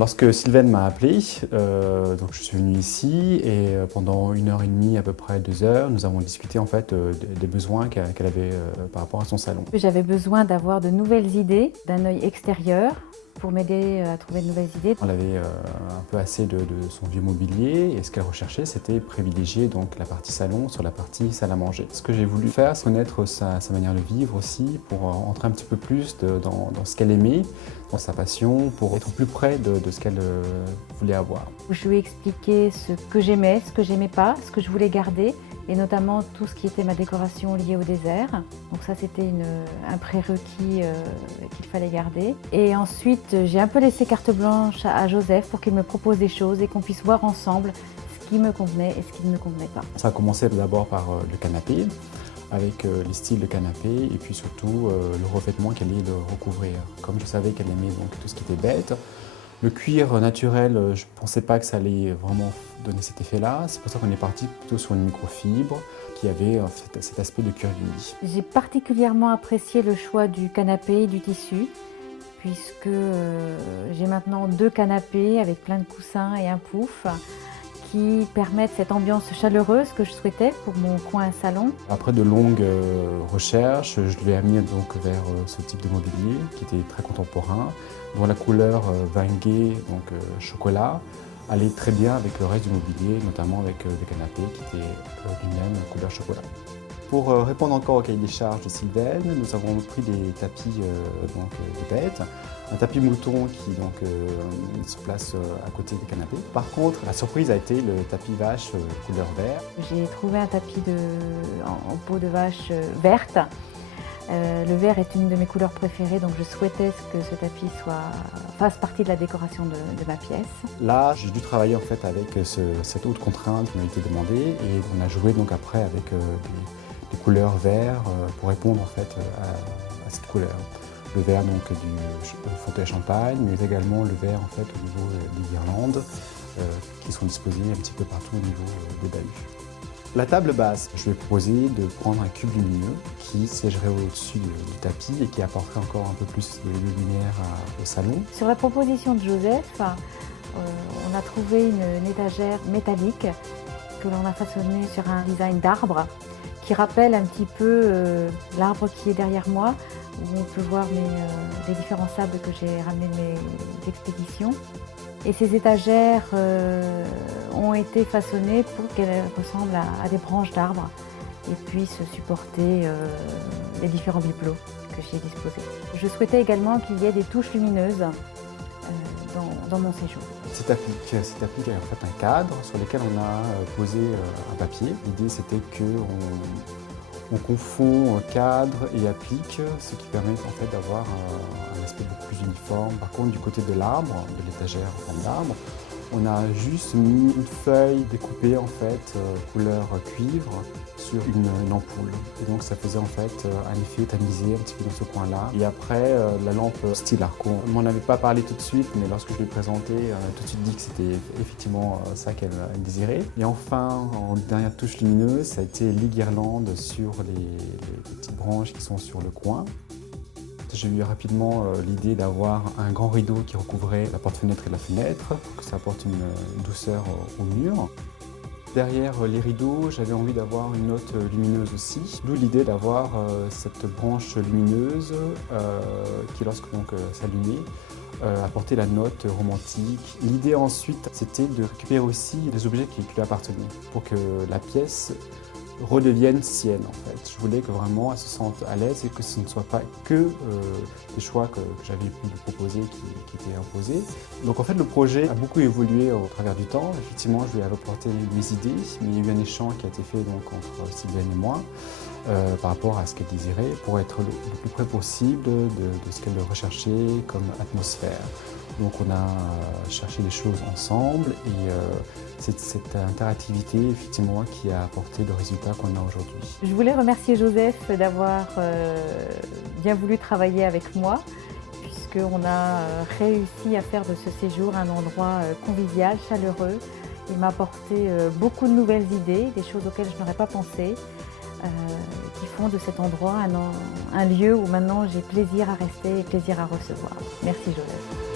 Lorsque Sylvaine m'a appelé, donc je suis venu ici et pendant 1h30 à peu près 2 heures, nous avons discuté en fait des besoins qu'elle avait par rapport à son salon. J'avais besoin d'avoir de nouvelles idées, d'un œil extérieur pour m'aider à trouver de nouvelles idées. Elle avait un peu assez de son vieux mobilier et ce qu'elle recherchait, c'était privilégier donc la partie salon sur la partie salle à manger. Ce que j'ai voulu faire, c'est connaître sa manière de vivre aussi pour entrer un petit peu plus dans ce qu'elle aimait, dans sa passion, pour être plus près de ce qu'elle voulait avoir. Je lui ai expliqué ce que j'aimais, ce que j'aimais pas, ce que je voulais garder et notamment tout ce qui était ma décoration liée au désert. Donc ça, c'était un prérequis qu'il fallait garder. Et ensuite, j'ai un peu laissé carte blanche à Joseph pour qu'il me propose des choses et qu'on puisse voir ensemble ce qui me convenait et ce qui ne me convenait pas. Ça a commencé d'abord par le canapé, avec les styles de canapé et puis surtout le revêtement qu'elle allait recouvrir. Comme je savais qu'elle aimait donc tout ce qui était bête, le cuir naturel, je ne pensais pas que ça allait vraiment donner cet effet-là. C'est pour ça qu'on est parti plutôt sur une microfibre qui avait cet aspect de cuir uni. J'ai particulièrement apprécié le choix du canapé et du tissu, puisque j'ai maintenant 2 canapés avec plein de coussins et un pouf qui permettent cette ambiance chaleureuse que je souhaitais pour mon coin salon. Après de longues recherches, je l'ai amené donc vers ce type de mobilier qui était très contemporain, dont la couleur vinguée, donc chocolat, allait très bien avec le reste du mobilier, notamment avec le canapé qui était lui-même couleur chocolat. Pour répondre encore au cahier des charges de Sylvaine, nous avons pris des tapis de bêtes, un tapis mouton qui se place à côté des canapés. Par contre, la surprise a été le tapis vache couleur vert. J'ai trouvé un tapis en peau de vache verte. Le vert est une de mes couleurs préférées, donc je souhaitais que ce tapis fasse partie de la décoration de ma pièce. Là, j'ai dû travailler en fait avec cette autre contrainte qui m'a été demandée et on a joué donc après avec des couleurs verts pour répondre en fait à cette couleur. Le vert donc du fauteuil champagne, mais également le vert en fait au niveau des guirlandes qui sont disposées un petit peu partout au niveau des bahuts. La table basse, je vais proposer de prendre un cube lumineux qui siégerait au-dessus du tapis et qui apporterait encore un peu plus de lumière au salon. Sur la proposition de Joseph, on a trouvé une étagère métallique que l'on a façonnée sur un design d'arbre qui rappelle un petit peu l'arbre qui est derrière moi, où on peut voir les différents sables que j'ai ramenés de mes expéditions. Et ces étagères ont été façonnées pour qu'elles ressemblent à des branches d'arbres et puissent supporter les différents bibelots que j'y ai disposés. Je souhaitais également qu'il y ait des touches lumineuses dans mon séjour. Cette applique est en fait un cadre sur lequel on a posé un papier. L'idée c'était qu'on confond cadre et applique, ce qui permet en fait d'avoir un aspect beaucoup plus uniforme. Par contre, du côté de l'arbre, de l'étagère en forme d'arbre, on a juste mis une feuille découpée en fait couleur cuivre sur une ampoule. Et donc ça faisait en fait un effet tamisé un petit peu dans ce coin-là. Et après, la lampe style Arco. On m'en avait pas parlé tout de suite, mais lorsque je l'ai présenté, elle a tout de suite dit que c'était effectivement ça qu'elle désirait. Et enfin, en dernière touche lumineuse, ça a été les guirlandes sur les petites branches qui sont sur le coin. J'ai eu rapidement l'idée d'avoir un grand rideau qui recouvrait la porte-fenêtre et la fenêtre pour que ça apporte une douceur au mur. Derrière les rideaux, j'avais envie d'avoir une note lumineuse aussi, d'où l'idée d'avoir cette branche lumineuse qui, lorsque s'allumait, apportait la note romantique. L'idée ensuite, c'était de récupérer aussi des objets qui lui appartenaient pour que la pièce redevienne sienne en fait. Je voulais que vraiment elle se sente à l'aise et que ce ne soit pas que des choix que j'avais pu lui proposer qui étaient imposés. Donc en fait le projet a beaucoup évolué au travers du temps. Effectivement je lui ai apporté mes idées, mais il y a eu un échange qui a été fait donc entre Sylvaine et moi par rapport à ce qu'elle désirait pour être le plus près possible de ce qu'elle recherchait comme atmosphère. Donc on a cherché les choses ensemble et c'est cette interactivité effectivement qui a apporté le résultat qu'on a aujourd'hui. Je voulais remercier Joseph d'avoir bien voulu travailler avec moi puisqu'on a réussi à faire de ce séjour un endroit convivial, chaleureux. Il m'a apporté beaucoup de nouvelles idées, des choses auxquelles je n'aurais pas pensé, qui font de cet endroit un lieu où maintenant j'ai plaisir à rester et plaisir à recevoir. Merci Joseph.